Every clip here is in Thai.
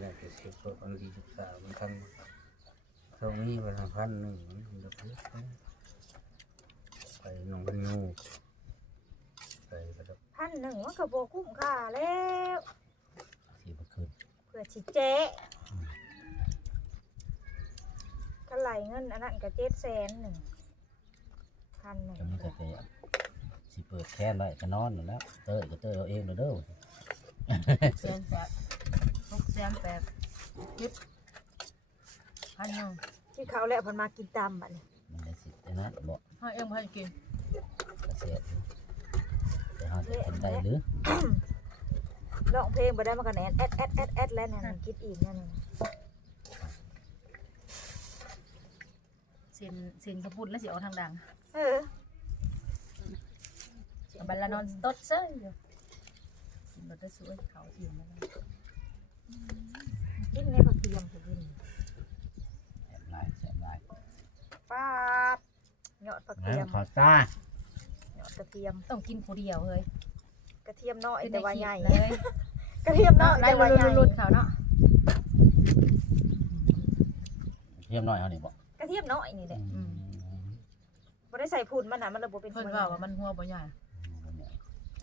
ได้แต่สิบกว่าคนที่ศึกษามันทันตรงนี้ประมาณพันหนึ่งมันจะไปไปหนองพันยูไปกระดับพันหนึ่งมันก็บ่คุ้มค่าแล้วสี่ประคืนเพื่อสิเจ๊เท่าไหร่เงินอันนั้นก็เจ็ดแสนหนึ่งพันหนึ่งจะมีแต่แต่สิเปิดแค่ไรก็นอนอยู่แล้วเต้ยก็เต้ยเอาเองเลยเด้อแสนแปดห กแสนแปดยิบพันหนึ่งที่เขาแล้วเพันมากินตำบัดนี้มันได้สิแต่นั้นบอกให้เอ็มพันกินเกษตรแต่เขาจะเป็นได้หรือร้องเพลงบ่ได้มากันแอนแอดแอดแอดแอดแล้วเนี่ยนะคิดอีกนั่นน่ะเส้นเส้นกระพุ้นแล้วสิออกทางดังเออเอาบัลลานอนตดเซ้ยอยู่กินบัตเตอร์สวยเขาอิ่มแล้วนะ กินในผักเทียมก็กินแอบลายแอบลายปาดยอดผักแล้เทียวมขอตายอดกระเทียม ต้องกินผู้เดียวเฮ้ยกระเทียมน้อยแต่ว่าใหญ่เลยกระเทียมน้เนาะอยได้แต่ว่าใหญ่รุ่นๆเขาเนาะเทียมน้อยเอานี่บอกกระเทียมน้อยนี่แหละบ่ได้ใส่พูนมันน่ะมันระบบเป็นเพิ่นหัวว่าว่ามันหัวบ่ใหญ่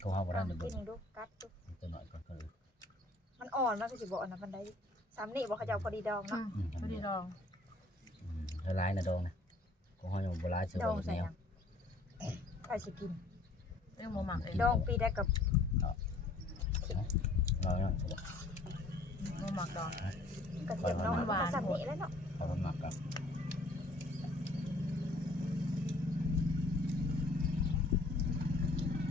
ตัวเขาบ่ลได้องเบิ่กินงดูกัดดูตัวน้อยก็คือ มันอ่อนมันก็สิบ่อันนั้นปานใดซ้ำนี่บ่เขาจะเอาพอดีดองอืเนาะมพอดีลองละลายนะดองนะก็ห้อยบ่ลายเชื่อดองว่าใส่แนวหยังใครสิกินเรื่องบ่หมักเลยดองปีได้กับเราเนาะบ่หมักดองกระเทียมน้อยหวานก็ซ้ำนี่แล้วเนาะเขาก็หมักกับ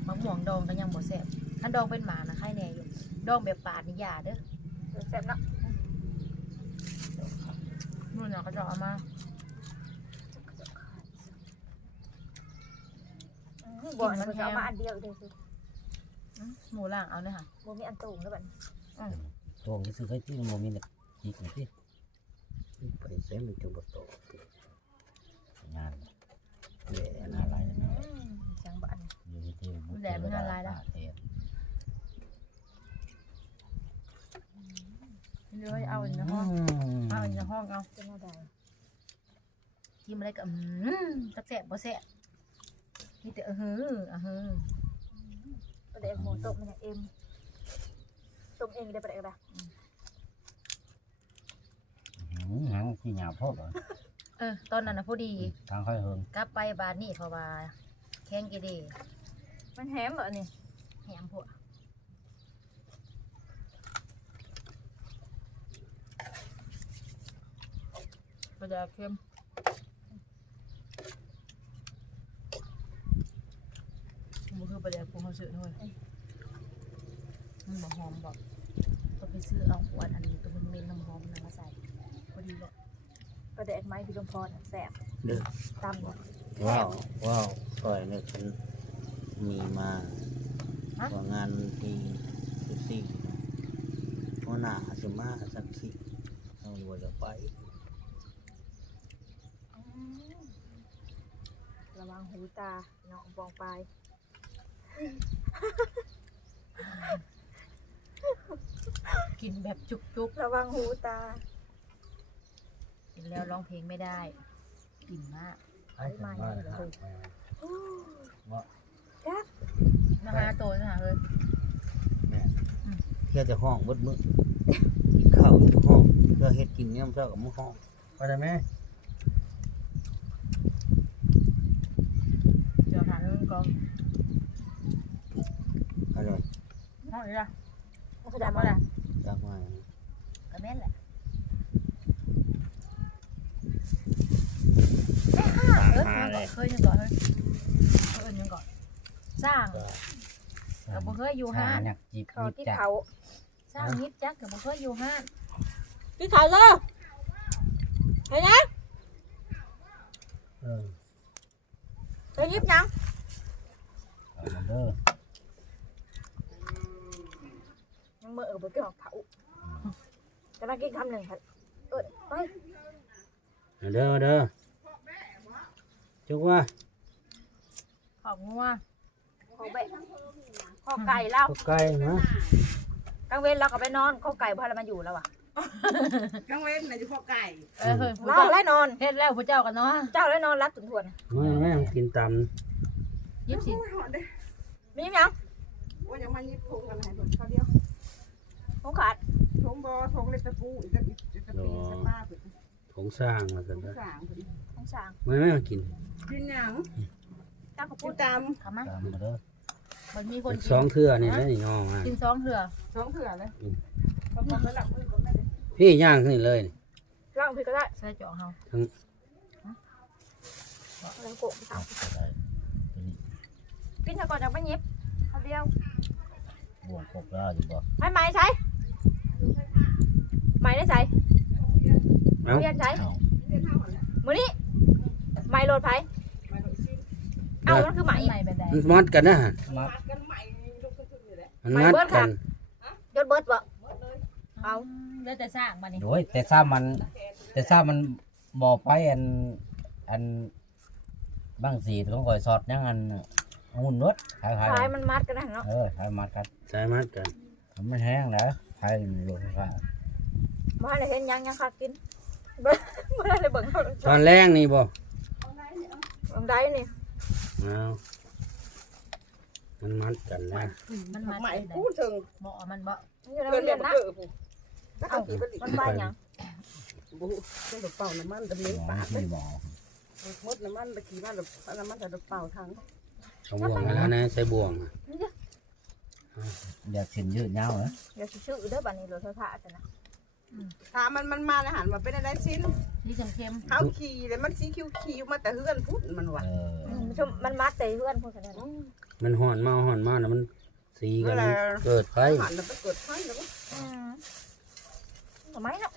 มะม่วงดองก็ยังบ่แซ่บ ถ้าดองเป็นหมานะใครแน่อยู่ ดองแบบปาดนี่อย่าเด้อเออแซ่บเนาะนู่นน่ะเขาจะเอามาอืมบ่อันนั้นมันก็เอามาอันเดียวเด้อสิอืมหมูล่างเอาเลยค่ะบ่มีอันตูงแล้วบัดนี้ตัวที่ซื้อไข่ที่มันมีเนี่ยจีกนี่ที่ไปเส้นมันจะบ่โตงานแหล่งานหลายนะอืมจังบ่อันอยู่ที่บุเทศ เดี๋ยวเอาอีกในห้องเอาอีกในห้องเอาเป็นอะไรกินอะไรก็อืมจะแซ่บบ่แซ่บมีแต่เออหือเออหือประเด็กหมูต้มมันยังเอ็มต้มเองได้ประเด็กอะไรหืมหางที่หยาบพอบ่เออตอนนั้นน่ะพอดีทางค่อยเฮิงกลับไปบ้านนี่เพราะว่าแข้งกีเดีมันแฮมเหรอนี่แหมพวก ก็จะเค็มมันคือประเดี๋ยวพวกเขาซื้อหน่อยมันบอกหอมบอกก็ไปซื้อเอาขวดอันนี้ตัวมันเมนน้ำหอมนำมาใส่พอดีเลยประเด็กไม้พี่ลมพรน่ะแซ่บเด้อตำเนี่ยว้าวว้าวซอยเนี่ยฉันมีมาว่างานที่สิบสี่หัวหน้าจะมาสักสี่เอาว่าจะไปอืม ระวังหูตาเนาะบองปลายกินแบบจุกระวังหูตาๆกินแล้วร้องเพลงไม่ได้กลิ่นมากจักนะคะโตนะคะเฮ้ยเพื่อจะห้องเบดมือกินข้าวอยู่ห้องเพื่อเฮ็ดกินเนี่ยมันเท่ากับมือห้อง ไปได้ไหม เดี๋ยวหาเรื่องกองอะไรห้องนี้ละมันก็จำดำว่ามาอะไรจากมากระแม่นแหละเออยังก่อนเคยยังก่อนเฮ้ยเออยังก่อนสร้างกับบ่เคยอยู่ห้านอยากจีบเขาจีบที่จักเขาสร้างยิบจักกับบ่เคยอยู่ห้านที่เขาเลยเห็นยังเออเห็นยิบยังเอามาเด้อยังมือเออบ่เกี่ยวกับเขาแต่มากินคำหนึ่งค่ะเออไปมาเด้อมาเด้อจุกว่าขอบงัวขอแบะขอไก่เล่าตกไก่นะกลางเว้นเราก็ไปนอนข้อไก่พอเรามาอยู่แล้วอะ กลางเว้นน่ะอยู่พอไก่เออเฮ้ยนอนแล้วนอน เฮ็ดแล้วพระเจ้ากันเนาะเจ้าแล้วนอนรับถึงทวนไม่ไม่กินตามยิบสิโอ้ยหอดเด้อมียังว่ายังมายิบถุงกันให้เพิ่นเขาเดียวของขาดถุงบ่ถุงเล็กตะปูอีกตะอีกตะปีสป้าเพิ่นผงสร้างมาสัถุนงนะสางเพิ่นของสางไม่ไม่มากินกินหยังเจ้าขาวกิปุ้นนตามทำมาตามมาเด้อมันมีคนอีกกินสองเทื่อนี่ได้ยอมากินสองเถื่อสองเถื่อเลยก็พอไปหลับมือก็ไม่ได้ พี่ย่างขึ้นเลยนี่ล่างพี่ก็ได้ใส่เจาะเฮาอะไรโกะพี่สาวกินเถอะก่อนจะไม่เย็บเขาเดียวบวกครบแล้วอยู่บ่ให้ไหมใช้ไหมได้ใช้เอ้าเรียนใช้เรียนเท่านั้นแหละมือนี้ไหมโหลดไผมาโดยสิ้นเอามันคือไหมใหม่แบบใดมันมัดกันนะฮะมากันใหม่ลูกขึ้นอยู่แหละมันมัดกันยศเบิร์ดบ่หมด เลยเอาแล้วแต่สร้างบัดนี้โอ้ยแต่ซ้ามัน แต่ซ้ามันบ่ไปอันอันบางสีต้องคอยสอดยังอันหุ่นนวดขายขายท้ายมันมัดกันนะเนาะเออขายมากันใช่มัดกันมันแห้งนะขายโลกฟ้ามาให้เห็นยังยังขาดกินเบิ่งมาให้เบิ่งเขาตอนแรกนี่บ่เอาไหนเนี่ยเอาลองได้นี่เอามันมัดกันนะมันมาใหม่แบบใดพูดถึงบ่เอามันบ่มันอยู่ในเพื่โรอนงเรีเรียยนนมานะเกิดผม ถ้าเขาขี่ผลิตมันบ้านหยัง บุเส้นเป่าน้ำมันดำเนินหมอปากที่หมอมดน้ำมันตะกี้ว่าเราน้ำมันแต่เราเป่าทางเอาบ่วงมาแล้วนะใช้บ่วงอะอยากเห็นยืดยาวเหรอเดี๋ยวสิชื่อเด้อบัดนี้รถไฟฟ้าจ้ะนะถามมันมันมาในหันมาเป็นอะไรสิ้นนี่เค็มเขาขี่เลยมันสีคิ้วคิ้วมาแต่เฮือนพุทธมันว่ะเอออืมมันชมมันมัดใจเพื่อนพวกนั้นนะมันห่อนเมาห่อนเมาแล้วมันสีกันเวลาเกิดไฟหันแล้วไปเกิดไฟแล้วก็อืม ทำไมเนาะ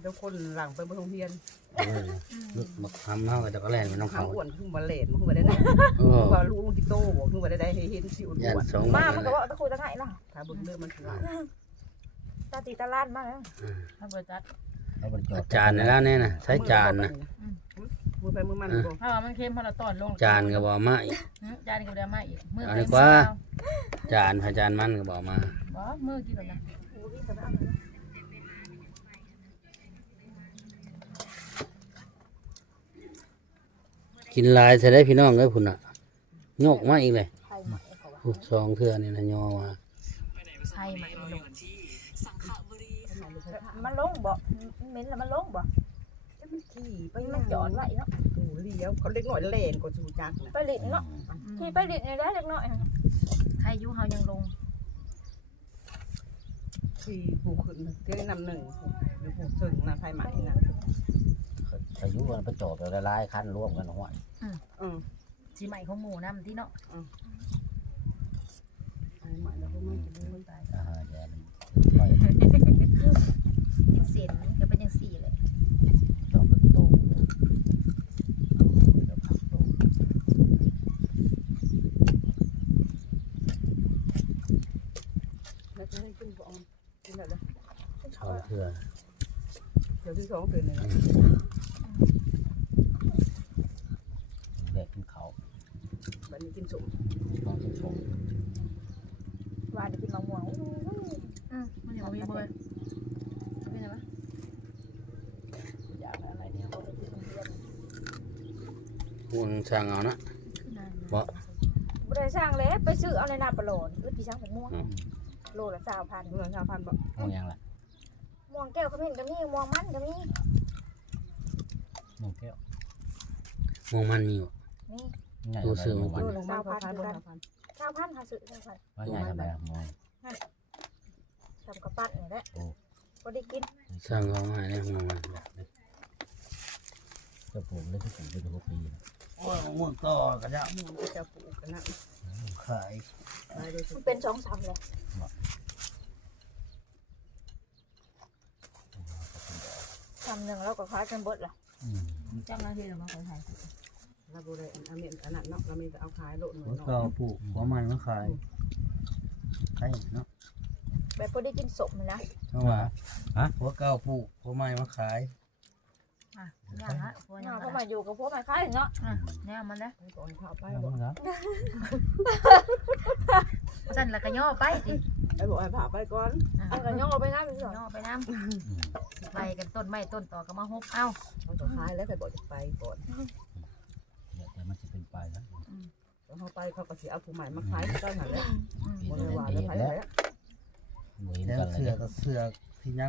เดี๋ยวคนหลังไปบนโรงเรียนเออนึกบักทำเฮากับตะกะแลนมันน้องทางเขาอ้วนขึ้นมาเลนมาขึ้นมาได้ไหนโอ้ว่าลูกลูกกิโต้บอกขึ้นมาได้ได้เห็นสิอ้วนยันอ้วนสองมาบาทมันก็ว่าตะคุยตะไงล่ะถ้าบนเรื่องมันถึงตาตีตาล้านมากเลยๆถ้าบ่จัดแล้วมันจออาดจารย์นี่แล้วเนี่ยนะใช้จานนะมือไปมือมันบ่ถ้าว่ามันเค็มพอเราตอนลงจานก็บอกมาอีกอืมจานก็ได้มาอีกมือเอาเต็ดีมกว่าเอจานพระจานมันก็บอกมาบ่มือกินแล้วนะ กินหลายใส่ได้พี่น้องเลยพุ่นอะโยกมาอีกเลยไข่ใหม่เขาว่าโอ้สองเทื่อนี่นะยอมาไข่ใหม่ลงมันลงบ่มันเหม็นแล้วมันลงบ่มันขี่ไปมันนั่จอดไว้เนาะตูเลี้ยวเขาเล็กหน่อยเลนก็จูจักนะไปลิดเนาะขี่ไปลิดในได้เล็กน้อยไข่อยู่เฮายังลง ขี่ผูกขึ้นเที่ยงนำหนึ่งหรือผูกซึ่งนะไทยใหม่นะอายุมันไปจอดละลายคันร่วมกันหัวอืมสิใหม่ของหมูนํที่เนาะไทยใหม่แล้วก็ไม่จะไม่ตายอาหารแย่มันกินเส้นก็เป็นจังซี่เลย ต้องเป็นโต๊ะเดี๋ยวพักโต๊ะ แล้วจะให้ขึ้นบ่อม กินอะไรสองเทื่อเดี๋ยวที่สองเป็นยังไงเด็กกินเขาวแบบนี้กินสมต้องกินชมว่าจะกินมะม่วงอืมมันยังบ่มีเบอร์เป็นไงวะอยากอะไรเนี่ยห่วงช่างเอานะบ่บ่ได้สร้างแล้วไปซื้อเอาในนาปลาโหลนอึดพี่ช่างผมม่วง โลละ20,000เงินชาวพันบอกมองยังล่ะม่วงแก้วขมิ้นก็มีม่วงมันก็มีมองแก้วมองมันมีบ่นี่ง่ายดูอะไรสื่อมองเอมันอลงมาพอพันบนพัน9,000ค่ะซื้อ9,000ว่าง่ายทำไมอะมองทำกระปั้นนี่แหละโอ้บ่ได้กินช่างเขาให้ได้มองมันจะปลูกเลยที่ปลูกไปทุกปีโอ้ยม่วงต่อกันจ้ะมันก็จะปลูกกันนะขายได้เลยมันเป็น2 3เลยำหนึ่งแล้วก็ขายจนเบิดล่ะอืมจังนาทีแล้วมาขายเราดูเลยอันนี้อันนั้นเนาะเรามีแต่เอาขายโลดหน่อยแล้วเนาะก็ปลูกหัวมันมาขายใช่เนาะแบบบ่ได้กินสมนะเพราะว่าหัวเก่าปลูกหัวใหม่มาขายไอะย่างฮะพวกย่างเขาก็มาอยู่กับพวกมันคล้ายเนาะอะแนวมันนะไปก่อนพาไปเอาบอกเนาะสั่นแล้วก็ย่อไปติ ไปบอกให้พาไปก่อนเอากระย่อไปนะพี่สาวย่อไปน้ำไปกันต้นไม้ต้นต่อก็มาฮบเอ้าเขาจะคายแล้วไปบอกจะไปก่อนเดี๋ยวแต่มันจะเป็นไปแล้วแล้วเขาไปเขาก็สิเอาผู้ใหม่มาขายก็หันแล้วอืมบริวารแล้วไปแล้วเหมือนแล้วกันเลเสืยอกับเสือที่ยัง